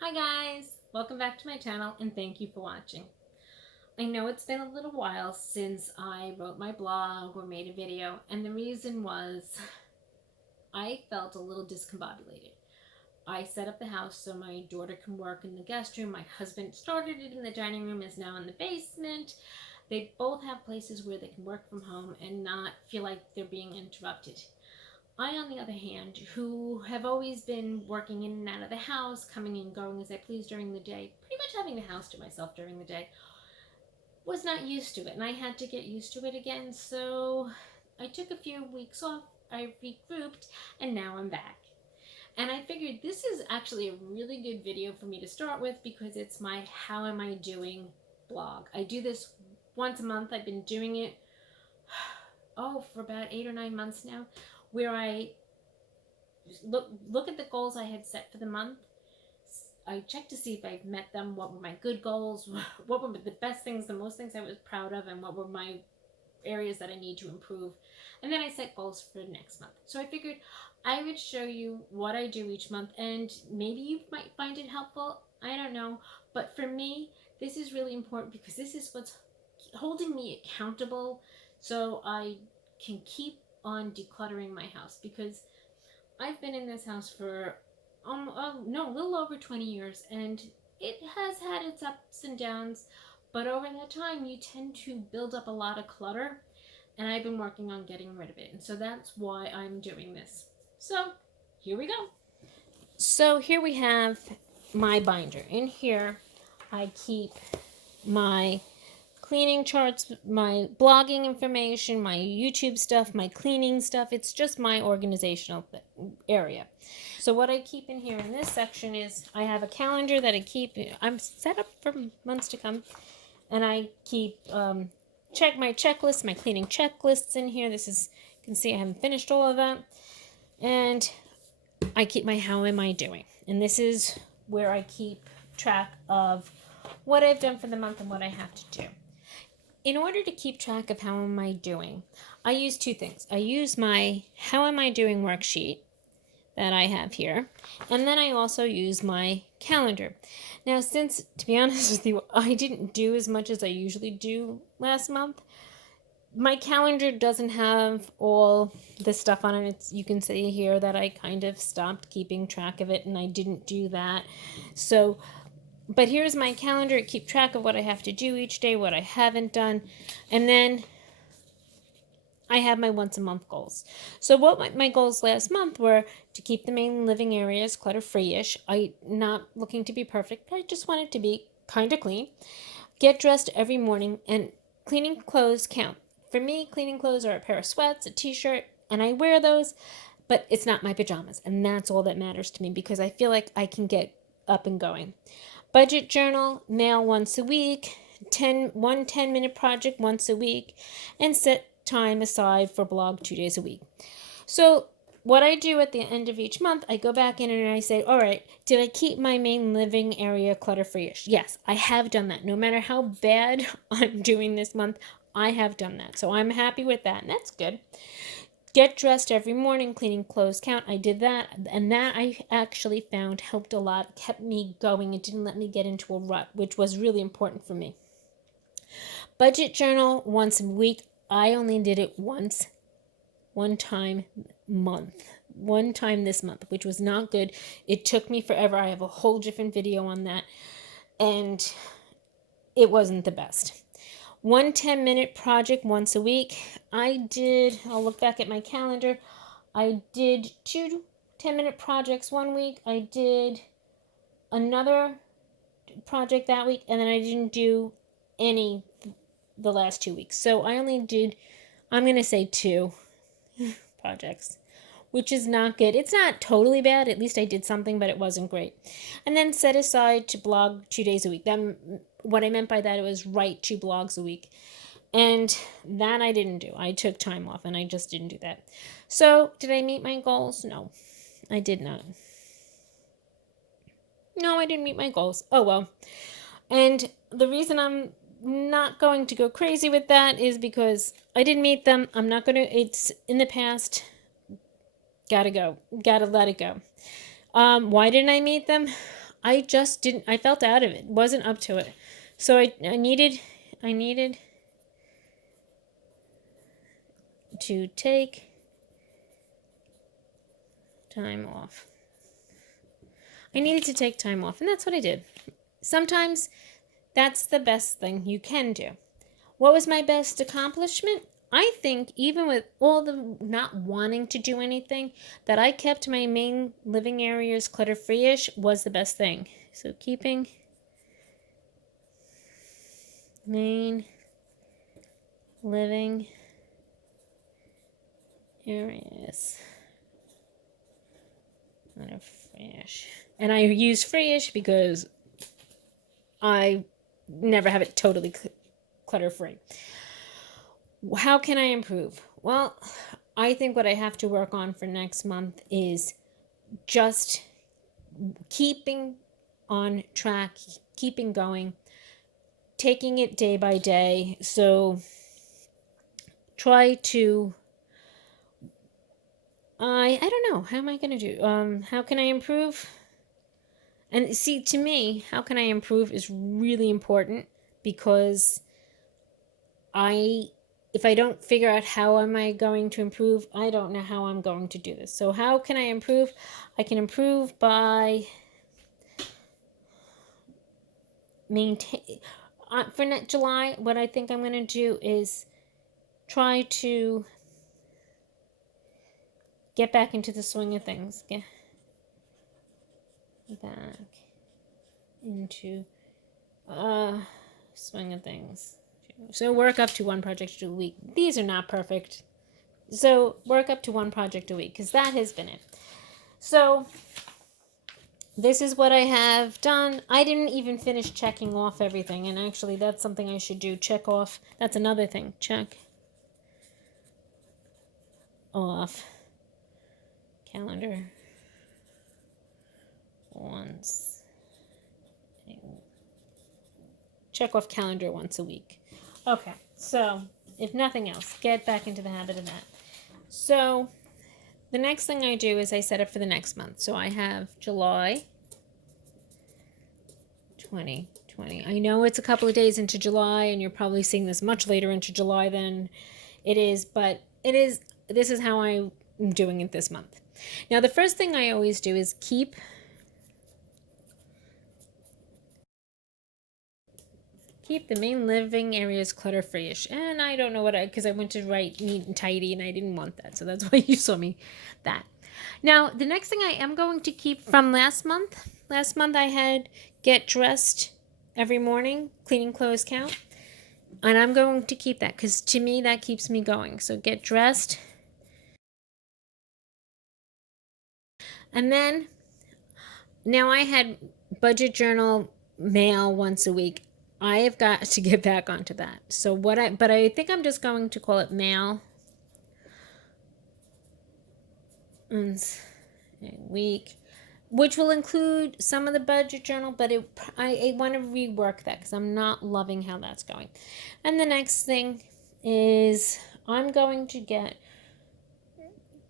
Hi guys, welcome back to my channel and thank you for watching. I know it's been a little while since I wrote my blog or made a video, and the reason was I felt a little discombobulated. I set up the house so my daughter can work in the guest room. My husband started it in the dining room, is now in the basement. They both have places where they can work from home and not feel like they're being interrupted. I, on the other hand, who have always been working in and out of the house, coming and going as I please during the day, pretty much having the house to myself during the day, was not used to it. And I had to get used to it again. So I took a few weeks off, I regrouped, and now I'm back. And I figured this is actually a really good video for me to start with because it's my How Am I Doing blog. I do this once a month. I've been doing it, for about 8 or 9 months now, where I look at the goals I had set for the month. I checked to see if I've met them, what were my good goals, what were the best things, the most things I was proud of, and what were my areas that I need to improve. And then I set goals for next month. So I figured I would show you what I do each month, and maybe you might find it helpful. I don't know. But for me, this is really important because this is what's holding me accountable so I can keep on decluttering my house, because I've been in this house for a little over 20 years, and it has had its ups and downs, but over that time you tend to build up a lot of clutter, and I've been working on getting rid of it, and so that's why I'm doing this. So here we go. So here we have my binder. In here I keep my cleaning charts, my blogging information, my YouTube stuff, my cleaning stuff. It's just my organizational area. So what I keep in here in this section is I have a calendar that I keep. I'm set up for months to come, and I keep check my checklist, my cleaning checklists in here. This is, you can see I haven't finished all of that, and I keep my How Am I Doing, and this is where I keep track of what I've done for the month and what I have to do. In order to keep track of how am I doing, I use two things. I use my How Am I Doing worksheet that I have here, and then I also use my calendar. Now, since, to be honest with you, I didn't do as much as I usually do last month, my calendar doesn't have all the stuff on it. You can see here that I kind of stopped keeping track of it, and I didn't do that. So but here's my calendar to keep track of what I have to do each day, what I haven't done, and then I have my once a month goals. So what my goals last month were to keep the main living areas clutter-free-ish. I'm not looking to be perfect. I just want it to be kind of clean. Get dressed every morning, and cleaning clothes count. For me, cleaning clothes are a pair of sweats, a t-shirt, and I wear those, but it's not my pajamas, and that's all that matters to me because I feel like I can get up and going. Budget journal, mail once a week, 10-minute project once a week, and set time aside for blog 2 days a week. So what I do at the end of each month, I go back in and I say, all right, did I keep my main living area clutter-free-ish? Yes, I have done that. No matter how bad I'm doing this month, I have done that. So I'm happy with that, and that's good. Get dressed every morning, cleaning clothes count. I did that, and that I actually found helped a lot, kept me going. It didn't let me get into a rut, which was really important for me. Budget journal once a week. I only did it one time one time this month, which was not good. It took me forever. I have a whole different video on that, and it wasn't the best. 1 10-minute project once a week. I'll look back at my calendar. I did 2 10-minute projects one week. I did another project that week, and then I didn't do any the last 2 weeks. So I only did, I'm going to say 2 projects, which is not good. It's not totally bad. At least I did something, but it wasn't great. And then set aside to blog 2 days a week. What I meant by that, it was write 2 blogs a week. And that I didn't do. I took time off, and I just didn't do that. So did I meet my goals? No, I did not. No, I didn't meet my goals. Oh, well. And the reason I'm not going to go crazy with that is because I didn't meet them. I'm not going to, it's in the past. Gotta go. Gotta let it go. Why didn't I meet them? I just didn't, I felt out of it, wasn't up to it. So I needed to take time off. I needed to take time off, and that's what I did. Sometimes that's the best thing you can do. What was my best accomplishment? I think even with all the not wanting to do anything, that I kept my main living areas clutter-free-ish was the best thing. So keeping main living areas clutter-free-ish. And I use free-ish because I never have it totally clutter-free. How can I improve? Well, I think what I have to work on for next month is just keeping on track, keeping going, taking it day by day. So try to, I don't know, how am I going to do? How can I improve? And see, to me, how can I improve is really important, because if I don't figure out how am I going to improve, I don't know how I'm going to do this. So how can I improve? I can improve by maintain. For next July, what I think I'm going to do is try to get back into the swing of things. Get back into swing of things. So work up to one project a week. These are not perfect. So work up to one project a week, because that has been it. So this is what I have done. I didn't even finish checking off everything, and actually that's something I should do. Check off. That's another thing. Check off calendar once. Check off calendar once a week. Okay, so if nothing else, get back into the habit of that. So the next thing I do is I set up for the next month. So I have July 2020. I know it's a couple of days into July, and you're probably seeing this much later into July than it is, but this is how I'm doing it this month. Now, the first thing I always do is keep the main living areas clutter-free-ish. And I don't know because I went to write neat and tidy, and I didn't want that. So that's why you saw me that. Now, the next thing I am going to keep from last month I had get dressed every morning, cleaning clothes count. And I'm going to keep that, because to me, that keeps me going. So get dressed. And then, now I had budget journal mail once a week. I have got to get back onto that. So but I think I'm just going to call it mail once a week, which will include some of the budget journal, but I want to rework that because I'm not loving how that's going. And the next thing is I'm going to get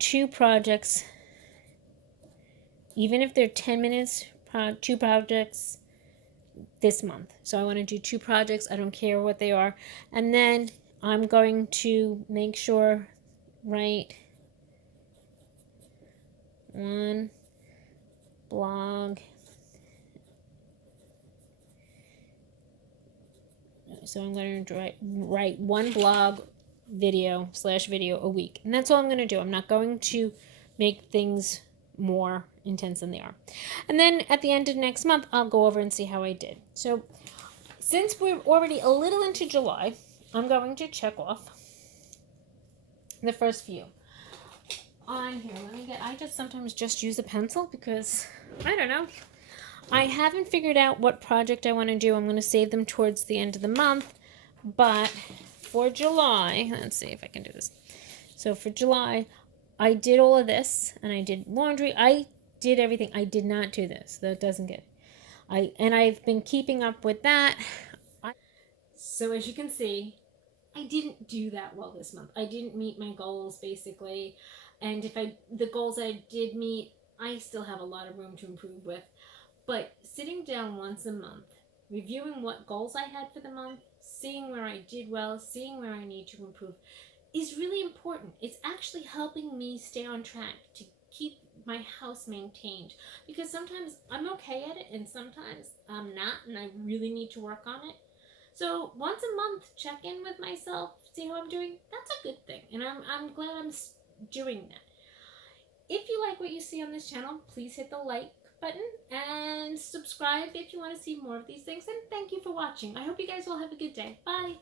2 projects, even if they're 10 minutes, 2 projects this month. So I want to do 2 projects. I don't care what they are. And then I'm going to make sure, write 1 blog. So I'm going to write 1 blog video a week. And that's all I'm going to do. I'm not going to make things more intense than they are. And then at the end of next month, I'll go over and see how I did. So since we're already a little into July, I'm going to check off the first few. On here, I just sometimes just use a pencil because, I don't know. I haven't figured out what project I want to do. I'm going to save them towards the end of the month. But for July, let's see if I can do this. So for July, I did all of this, and I did laundry. I did everything. I did not do this. That doesn't get. I've been keeping up with that. So as you can see, I didn't do that well this month. I didn't meet my goals basically, and the goals I did meet, I still have a lot of room to improve with. But sitting down once a month, reviewing what goals I had for the month, seeing where I did well, seeing where I need to improve, is really important. It's actually helping me stay on track to keep my house maintained, because sometimes I'm okay at it and sometimes I'm not, and I really need to work on it. So once a month, check in with myself, see how I'm doing. That's a good thing, and I'm glad I'm doing that. If you like what you see on this channel, please hit the like button and subscribe if you want to see more of these things. And thank you for watching. I hope you guys all have a good day. Bye.